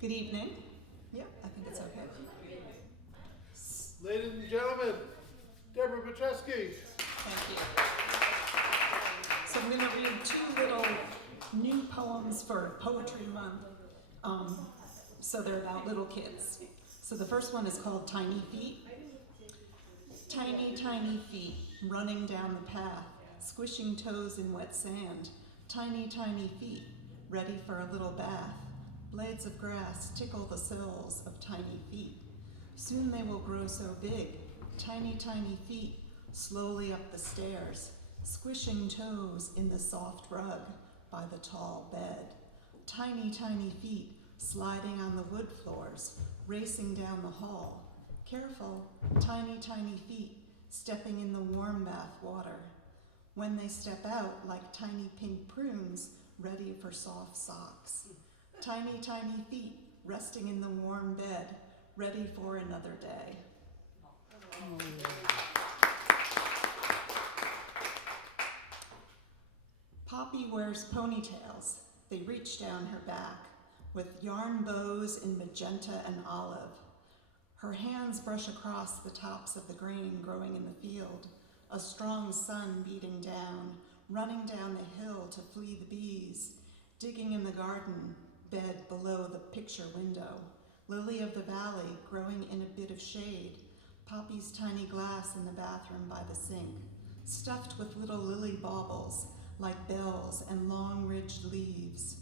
Good evening. Yeah, I think it's okay. Ladies and gentlemen, Deborah Majeski. Thank you. So I'm going to read two little new poems for Poetry Month. So they're about little kids. So the first one is called Tiny Feet. Tiny, tiny feet running down the path, squishing toes in wet sand. Tiny, tiny feet ready for a little bath. Blades of grass tickle the soles of tiny feet. Soon they will grow so big, tiny, tiny feet, slowly up the stairs, squishing toes in the soft rug by the tall bed. Tiny, tiny feet sliding on the wood floors, racing down the hall. Careful, tiny, tiny feet stepping in the warm bath water. When they step out like tiny pink prunes, ready for soft socks. Tiny, tiny feet resting in the warm bed, ready for another day. Poppy wears ponytails. They reach down her back with yarn bows in magenta and olive. Her hands brush across the tops of the grain growing in the field, a strong sun beating down, running down the hill to flee the bees, digging in the garden bed below the picture window, lily of the valley growing in a bit of shade, Poppy's tiny glass in the bathroom by the sink, stuffed with little lily baubles like bells and long-ridged leaves,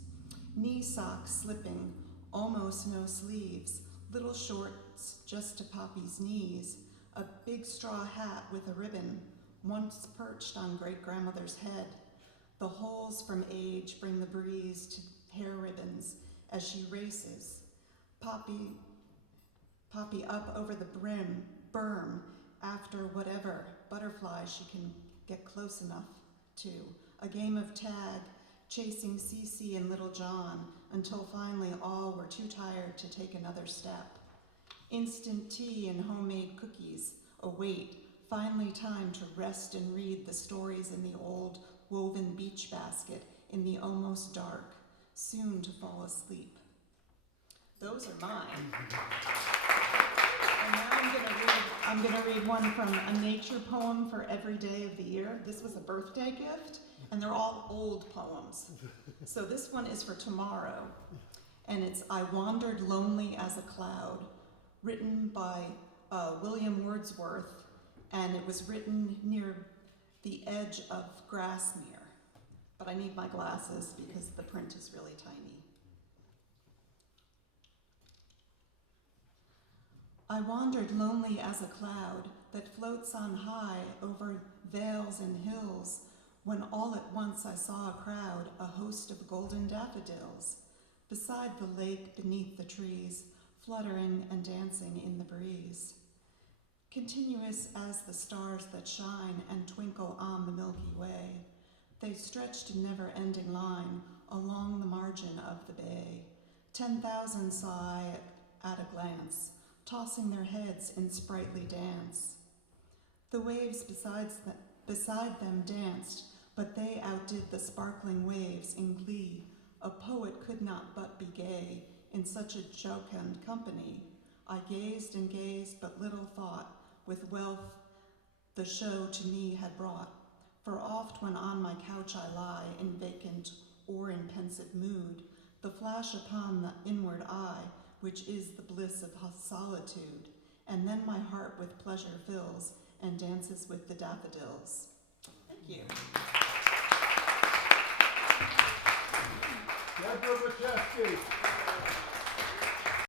knee socks slipping, almost no sleeves, little shorts just to Poppy's knees, a big straw hat with a ribbon, once perched on great-grandmother's head. The holes from age bring the breeze to hair ribbons as she races. Poppy up over the berm after whatever butterflies she can get close enough to. A game of tag, chasing Cece and Little John until finally all were too tired to take another step. Instant tea and homemade cookies await, finally time to rest and read the stories in the old woven beach basket in the almost dark, soon to fall asleep. Those are mine. And now I'm gonna read one from a nature poem for every day of the year. This was a birthday gift, and they're all old poems. So this one is for tomorrow, and it's I Wandered Lonely as a Cloud, written by William Wordsworth, and it was written near the edge of Grassmere. But I need my glasses because the print is really tiny. I wandered lonely as a cloud that floats on high over vales and hills, when all at once I saw a crowd, a host of golden daffodils, beside the lake beneath the trees, fluttering and dancing in the breeze. Continuous as the stars that shine and twinkle on the Milky Way, they stretched a never-ending line along the margin of the bay. 10,000 saw I at a glance, tossing their heads in sprightly dance. The waves beside them danced, but they outdid the sparkling waves in glee. A poet could not but be gay in such a jocund company. I gazed and gazed, but little thought with wealth the show to me had brought. For oft when on my couch I lie, in vacant or in pensive mood, the flash upon the inward eye, which is the bliss of solitude, and then my heart with pleasure fills and dances with the daffodils. Thank you. Deborah Majeski.